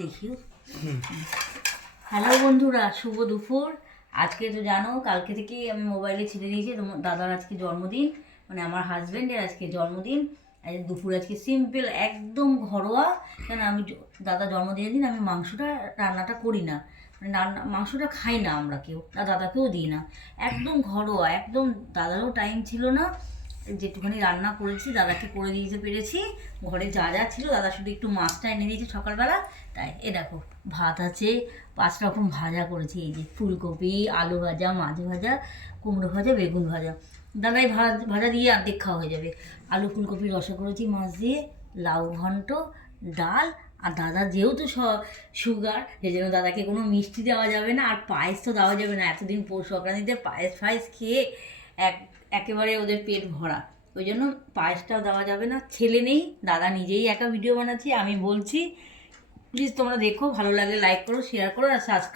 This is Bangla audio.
দেখিও। হ্যালো বন্ধুরা, শুভ দুপুর। আজকে তো জানো কালকে থেকেই আমি মোবাইলে ছেড়ে দিয়েছি তোমার দাদার আজকে জন্মদিন, মানে আমার হাজব্যান্ডের আজকে জন্মদিন। দুপুর আজকে সিম্পল একদম ঘরোয়া। কেন আমি দাদা জন্মদিনের দিন আমি রান্নাটা করি না, মানে মাংসটা খাই না আমরা কেউ, আর দাদাকেও দিই না। একদম ঘরোয়া, একদম দাদারও টাইম ছিল না, যেটুখানি রান্না করেছি দাদাকে করে দিতে পেরেছি। ঘরে যা যা ছিল দাদা শুধু একটু মাছটা এনে দিয়েছে সকালবেলা, তাই এ দেখো ভাত আছে, 5 রকম ভাজা করেছি। এই যে ফুলকপি, আলু ভাজা, মাছ ভাজা, কুমড়ো ভাজা, বেগুন ভাজা। দাদাই ভাজা দিয়ে অর্ধেক খাওয়া হয়ে যাবে। আলু ফুলকপির রসা করেছি মাছ দিয়ে, লাউ ঘন্ট, ডাল। আর দাদা যেহেতু সুগার, সেই জন্য দাদাকে কোনো মিষ্টি দেওয়া যাবে না, আর পায়েস তো দেওয়া যাবে না। এতদিন পৌষ সংক্রান্তিতে পায়েস খেয়ে একেবারে ওদের পেট ভরা, ওই জন্য পায়েসটাও দেওয়া যাবে না। ছেলে নেই, দাদা নিজেই একা ভিডিও বানাচ্ছি, আমি বলছি। প্লিজ তোমরা দেখো, ভালো লাগলে লাইক করো, শেয়ার করো আর সাবস্ক্রাইব